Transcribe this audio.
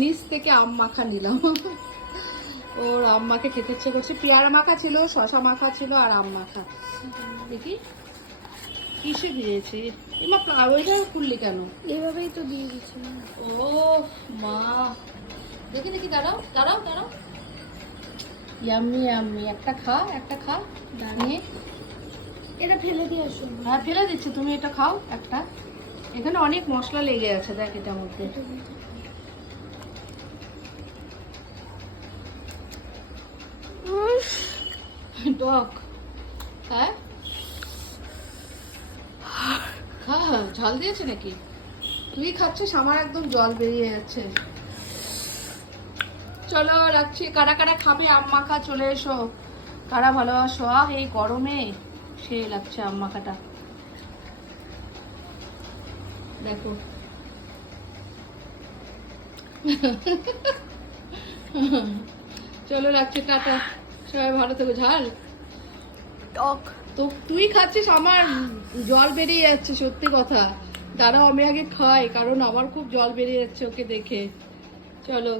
নিচ থেকে আম মাখা নিলাম। ওর আম মাখা খেতে ইচ্ছে করছে। পেয়ারা মাখা ছিল, শশা মাখা ছিল আর আম মাখা। দেখি কিসে দিয়েছি। এমা ওইটা খুললি কেন? এইভাবেই তো দিয়ে দিচ্ছি। ও মা, দেখি দেখি, দাঁড়াও দাঁড়াও দাঁড়াও। ইয়াম্মি ইয়াম্মি, একটা খা একটা খা নিয়ে। এটা ফেলে দিয়ে আসো। হ্যাঁ ফেলে দিচ্ছি, তুমি এটা খাও একটা। এখানে অনেক মশলা লেগে আছে, দেখ এটার মধ্যে। টক। হ্যাঁ খা, ঝাল দিয়েছে নাকি? তুই খাচ্ছিস, আমার একদম জল বেরিয়ে যাচ্ছে। চলো রাখছি। কারা কারা খাবে আম মাখা চলে এসো, কারা ভালোবাসো। এই গরমে সে লাগছে আম মাখাটা, দেখো। চলো রাখছি, টাটা, সবাই ভালো থেকো। ঝাল টক তো তুই খাচ্ছিস, আমার জল বেরিয়ে যাচ্ছে, সত্যি কথা। দাঁড়াও আমি আগে খাই, কারণ আমার খুব জল বেরিয়ে যাচ্ছে ওকে দেখে। চলো।